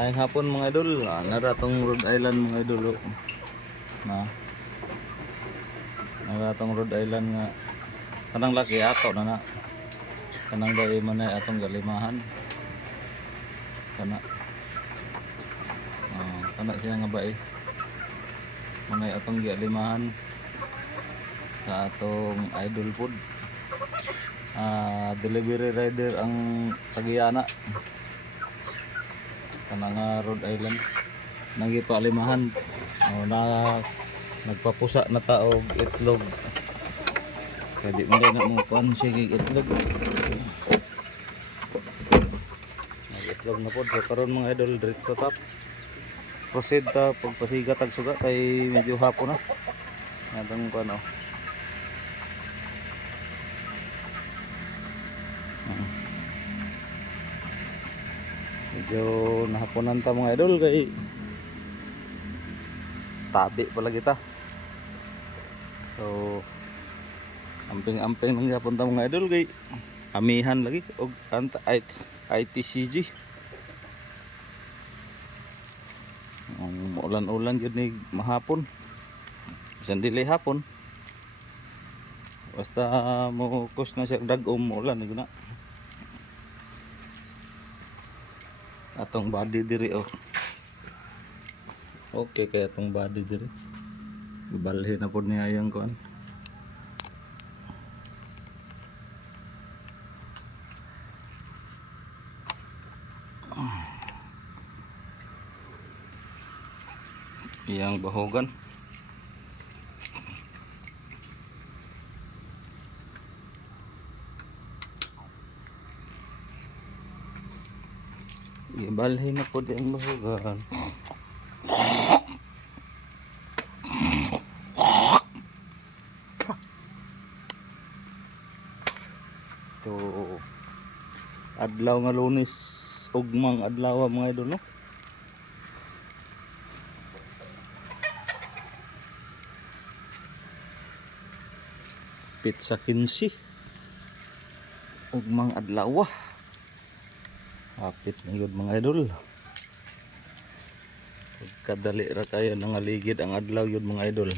Ay hapon mga idol, naratong Rhode Island mga idol. Na. Naratong Rhode Island nga kanang laki ato na. Kanang dai man ay atong galimahan. Kana. Kana siya nga ba manay atong galimahan sa atong idol food. Delivery rider ang Tagiana. Kanang Rhode Island nagipalimahan na nagpapusa na taog itlog kaya di man na mo kuan sige itlog nag-itlog na po so karon mga idol direct sa top proceed ta pagpasiga tag suga kay medyo hapon na natong kuan medyo nahaponan ta mga idol kay tabi pala kita so amping-amping nang yapon ta mga idol kay amihan lagi og kanta ITCG ang ulan-ulan jud ni mahapon bisan dili hapon basta mo kus na siya dag-om ulan ni guna atong body diri okay kaya atong body diri ibalhin na po niya yung kuan iyang bahogan ibalhin na po din bahogan to adlaw nga Lunes ugmang adlaw mga idol no pizza 15 ugmang adlaw hapit na yun mga idol kadali ra kayo nangaligid ang adlaw yun mga idol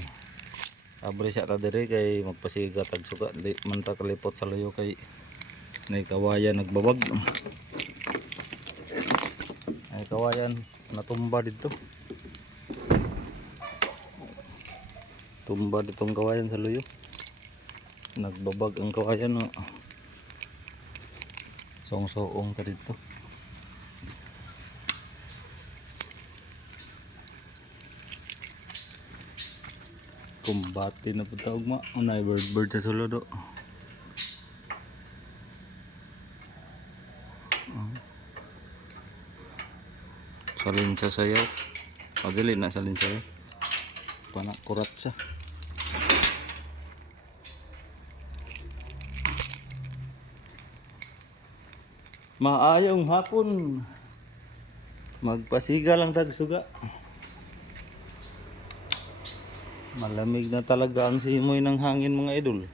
abre siya ta dire kay magpasiga tag suga di man ta kalipot sa layo kay nay kawayan nagbabag ay kawayan natumba dito tumba ditong kawayan sa layo nagbabag ang kawayan no song-soong ka dito kumbati na po tawag ma unay bird sa sulod salin sa sayaw pagili na salin sayaw panak kurat sa maayong hapon magpasiga lang tag suga malamig na talaga ang simoy ng hangin mga idol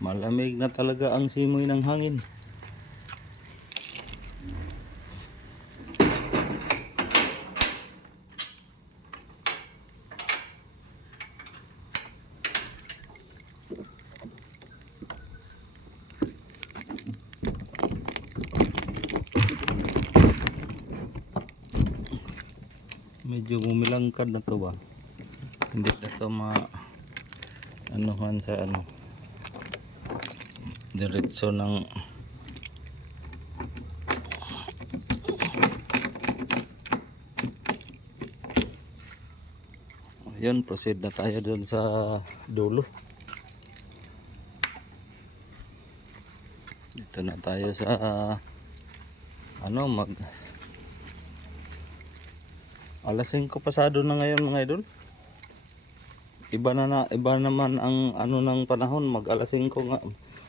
malamig na talaga ang simoy ng hangin medyo bumilangkad na to ba hindi na to anuhan sa diretso ng yun proceed na tayo dun sa dulo dito na tayo sa alas 5 pasado na ngayon mga idol iba naman ang ng panahon mag alas 5 nga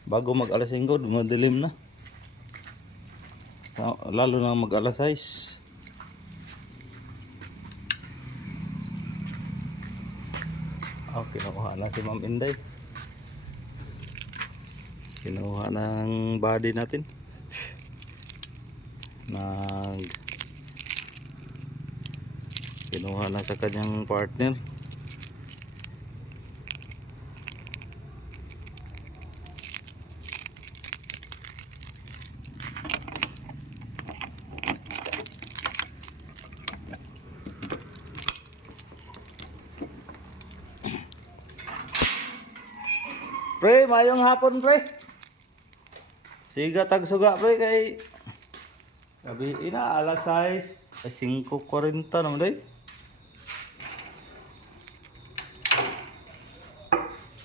bago mag alas 5 madilim na lalo na mag alas 6 kinuha na si Ma'am Inday kinuha ng body natin nag kinuha na sa kanyang partner. Pre, mayong hapon pre. Siga tag suga pre kay gabi ina alas 6 ay 5:40 naman day.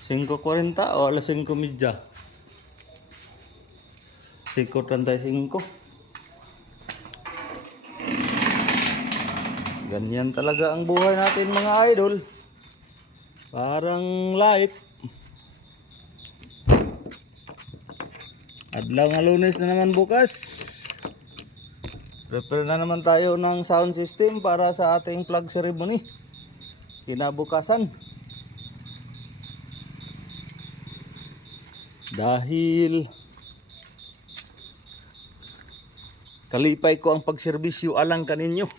5:40 o alas 5:30. 5:35. Ganyan talaga ang buhay natin mga idol. Parang life. Adlaw nga Lunes na naman bukas. Prepare na naman tayo ng sound system para sa ating flag ceremony kinabukasan. Dahil kalipay ko ang pagserbisyo alang kaninyo.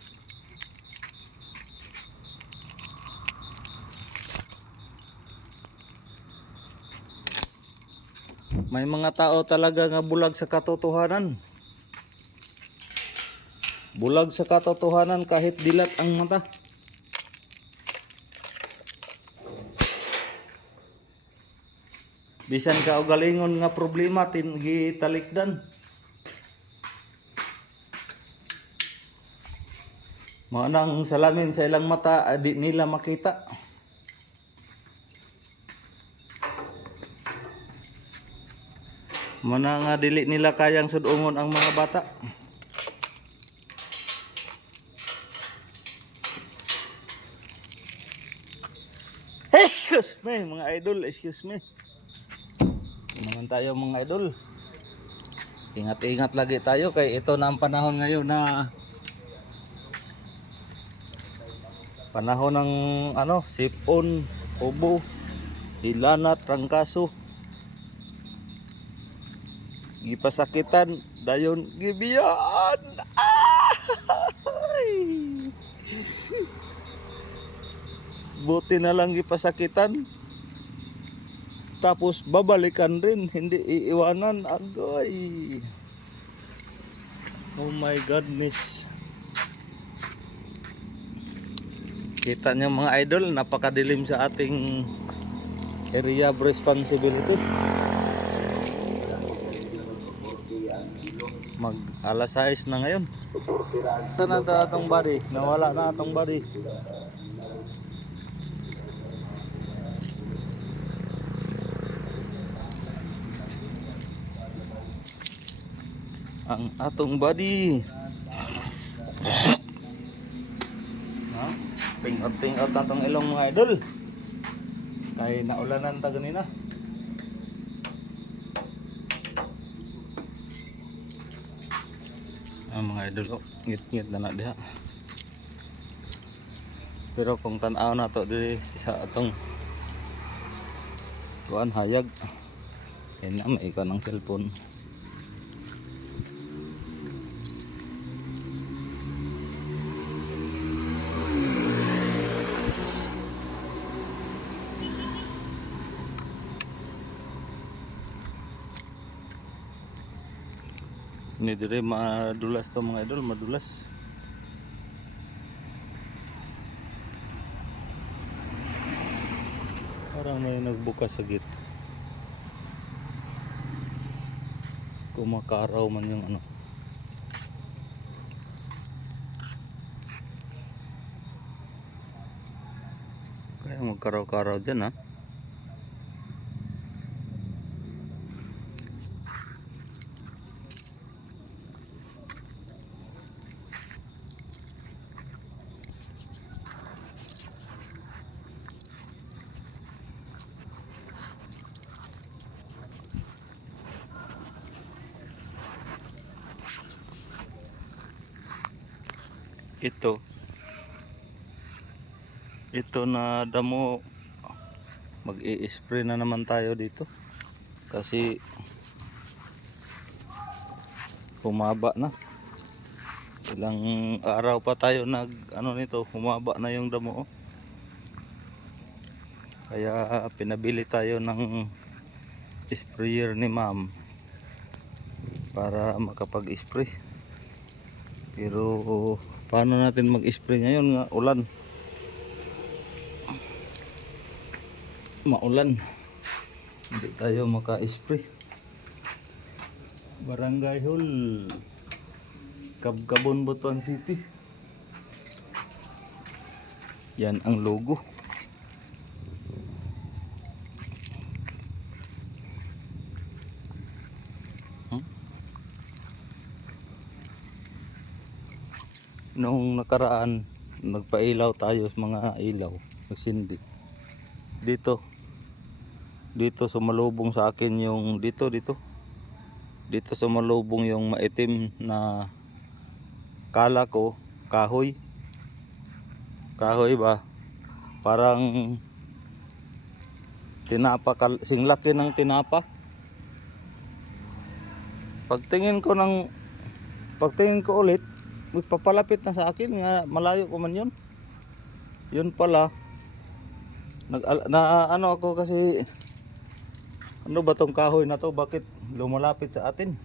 May mga tao talaga nga bulag sa katotohanan. Bulag sa katotohanan kahit dilat ang mata. Bisan ka og galingon nga problema gitalikdan. Manang salamin sa ilang mata di nila makita. Mana nga dili nila kayang sudungon ang mga bata. Excuse me mga idol, excuse me. Naman tayo mga idol. Ingat-ingat lagi tayo kay ito na ang panahon ngayon na panahon ng sipon, ubo, hilanat, trangkaso. Gipasakitan dayon gibiyaan. Ay! Buti na lang gipasakitan. Tapos babalikan rin, hindi iiwanan. Agoy. Oh my goodness. Kita niyo mga idol, napakadilim sa ating area of responsibility. Mag alas 6 na ngayon. Saan na atong body? Nawala na atong body. Ang atong body. Ting-out atong ilong mga idol. Kay naulanan ta ganina. Mga idol, ngit-ngit na na diha. Pero kung tan-aw na to diri sa atong kuan hayag, ina may ikaw ng cellphone. Ini dire madulas to mga idol, madulas. Parang may nagbukas sa gate. Kumakaraw man yung Kaya magkaraw-karaw dyan ha. Ito na damo, mag-i-spray na naman tayo dito kasi pumaba na. Ilang araw pa tayo nag ano nito, humaba na yung damo. Oh. Kaya pinabili tayo ng sprayer ni ma'am para makapag-spray. Pero paano natin mag-spray ngayon nga ulan? Maulan. Hindi tayo maka-spray. Barangay Hall, Kabkabon, Butuan City. Yan ang logo. Noong nakaraan, nagpailaw tayo sa mga ilaw, nagsindi. Dito sumalubong sa akin yung dito sumalubong yung maitim na kala ko kahoy ba, parang tinapa, singlaki ng tinapa. Pagtingin ko ulit, papalapit na sa akin nga malayo ko man yun pala. Ano ako kasi, ano ba tong kahoy na to, bakit lumalapit sa atin?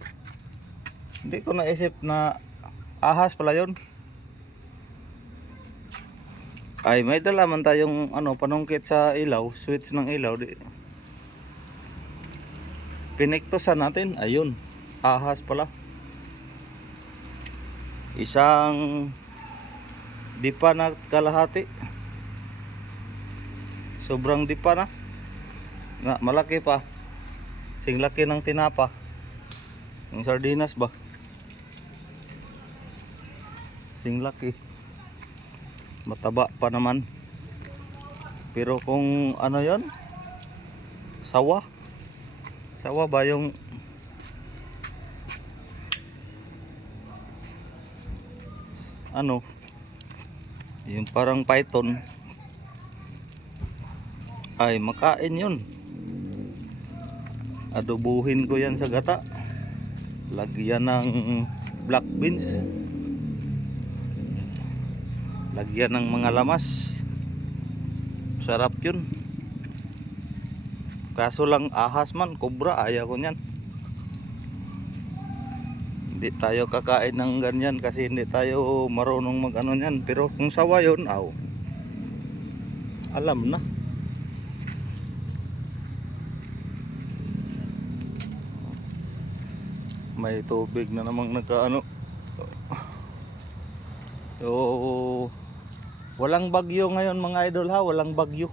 Hindi ko naisip na ahas pala yun. Ay, may dala man tayong panungkit sa ilaw, switch ng ilaw. Piniktosan natin, ayun, ahas pala. Isang dipa na kalahati. Sobrang dipa na. Malaki pa. Sing laki ng tinapa. Yung sardinas ba? Sing laki. Mataba pa naman. Pero kung ano yon, sawa ba yung yung parang python, ay makain yun. Adobuhin ko yan sa gata, lagyan ng black beans, lagyan ng mga lamas, sarap yun. Kaso lang ahas man, kobra, ayaw ko nyan. Hindi tayo kakain ng ganyan kasi hindi tayo marunong mag nyan. Pero kung sawa yun, alam na. May tubig na namang So, walang bagyo ngayon mga idol ha, walang bagyo.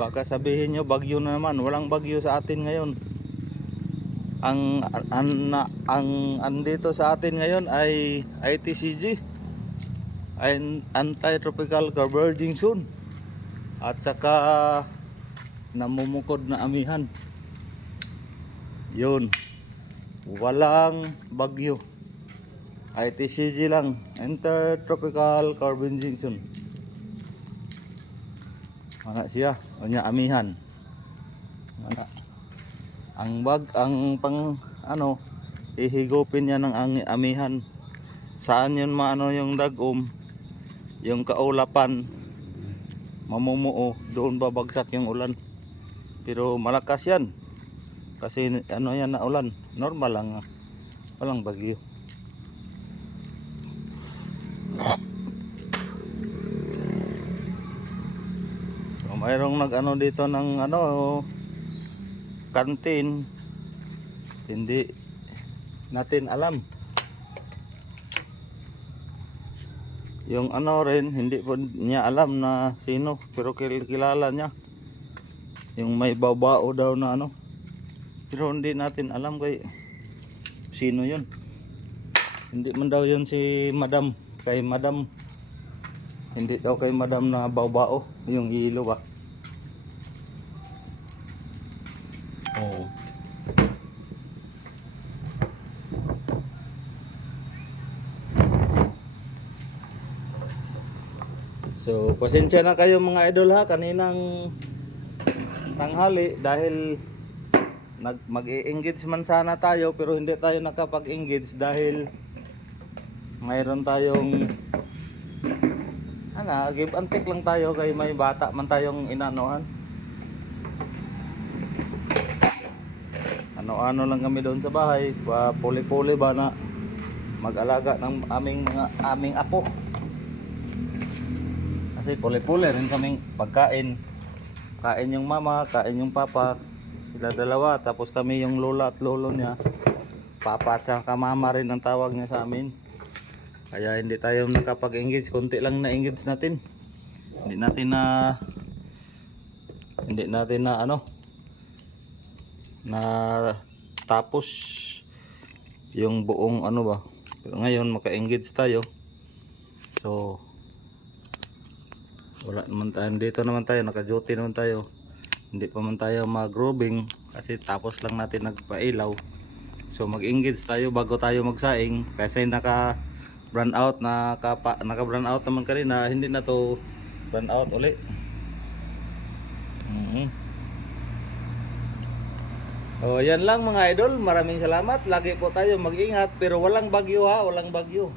Baka sabihin nyo bagyo na naman, walang bagyo sa atin ngayon. Ang andito sa atin ngayon ay ITCG, Anti-Tropical Converging Zone, at saka namumukod na amihan. Yun, walang bagyo, ITCG lang, Intertropical Converging Zone. Mana siya, nya amihan. Mana ang pang ihigupin niya ng amihan. Saan yun yung dagom, yung kaulapan, mamumuo, doon babagsak yung ulan. Pero malakas yan kasi yan na ulan, normal lang, walang bagyo. So, mayroong dito ng kantin, hindi natin alam. Yung rin, hindi po niya alam na sino, pero kilala niya. Yung may babao daw na pero hindi natin alam kay sino yun. Hindi man daw yun si madam, kay madam. Hindi daw kay madam na babao, yung ilo ba. Oh. So, pasensya na kayo mga idol ha, kaninang tanghali dahil mag-i-engage man sana tayo pero hindi tayo nakapag-engage dahil mayroon tayong give and take lang tayo kay may bata man tayong inanuhan. Ano-ano lang kami doon sa bahay, puli-puli ba na mag-alaga ng aming apo. Kasi puli-puli rin kaming pagkain. Kain yung mama, kain yung papa, sila dalawa, tapos kami yung lola at lolo niya. Papa at saka mama rin ang tawag niya sa amin. Kaya hindi tayo nakapag-engage, konti lang na-engage natin. Hindi natin na na tapos yung buong ano ba. Pero ngayon maka-engage tayo. So wala naman tayo, dito naman tayo, naka-duty naman tayo. Hindi pa man tayo mag-roving kasi tapos lang natin nagpailaw. So mag-engage tayo bago tayo magsaing kasi naka-brand out, naka-brand out naman kanina, hindi na to brand out uli. Oh, yan lang mga idol. Maraming salamat. Lagi po tayo mag-ingat pero walang bagyo ha, walang bagyo.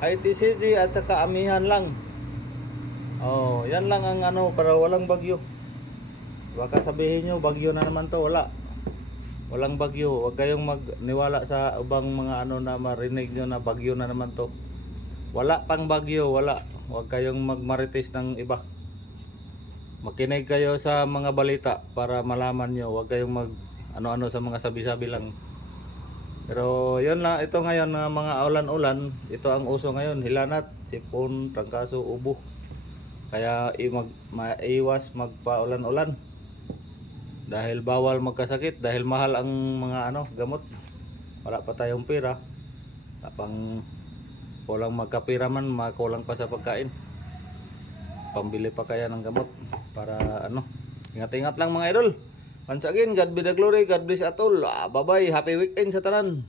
ITCG at saka amihan lang. Oh, yan lang ang para walang bagyo. Baka sabihin nyo bagyo na naman to, wala. Walang bagyo. Huwag kayong magniwala sa ubang mga na marinig nyo na bagyo na naman to. Wala pang bagyo, wala. Huwag kayong magmarites ng iba. Makinig kayo sa mga balita para malaman nyo. Huwag kayong ano-ano sa mga sabi-sabi lang. Pero yun lang, ito ngayon na mga ulan-ulan, ito ang uso ngayon, hilanat, sipon, trangkaso, ubo. Kaya maiwas magpa-ulan-ulan. Dahil bawal magkasakit, dahil mahal ang mga gamot. Wala pa tayong pera. Tapang kulang magkapira man, makulang pa sa pagkain. Pambili pa kaya ng gamot para ingat-ingat lang mga idol. Once again, God be the glory, God bless at all. Bye-bye, happy weekend sa tanan.